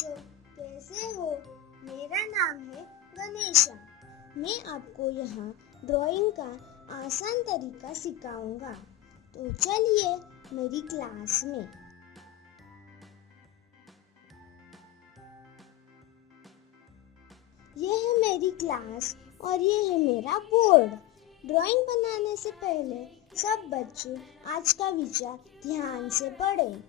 बच्चों, कैसे हो? मेरा नाम है गणेशा। मैं आपको यहाँ ड्राइंग का आसान तरीका सिखाऊंगा। तो चलिए मेरी क्लास में। ये है मेरी क्लास और ये है मेरा बोर्ड। ड्राइंग बनाने से पहले सब बच्चे आज का विचार ध्यान से पढ़ें।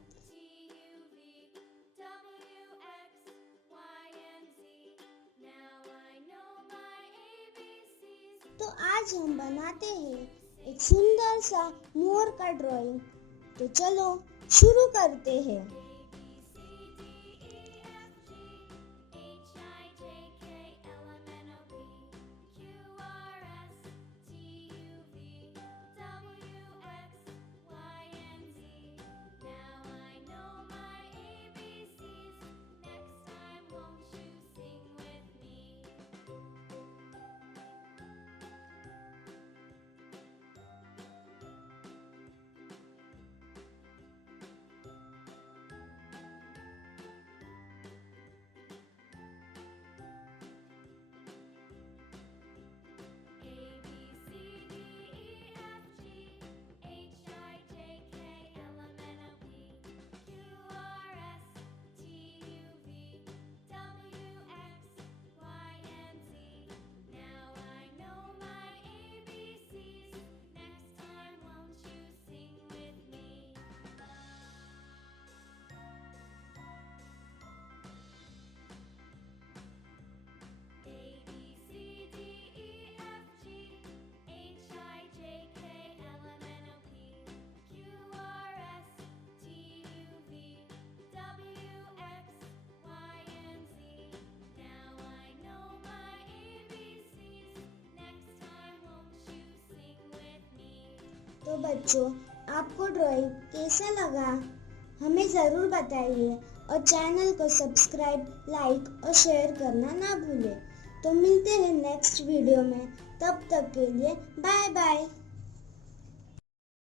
तो आज हम बनाते हैं एक सुंदर सा मोर का ड्राइंग। तो चलो शुरू करते हैं। तो बच्चों, आपको ड्राइंग कैसा लगा हमें ज़रूर बताइए और चैनल को सब्सक्राइब, लाइक और शेयर करना ना भूलें। तो मिलते हैं नेक्स्ट वीडियो में। तब तक के लिए बाय बाय।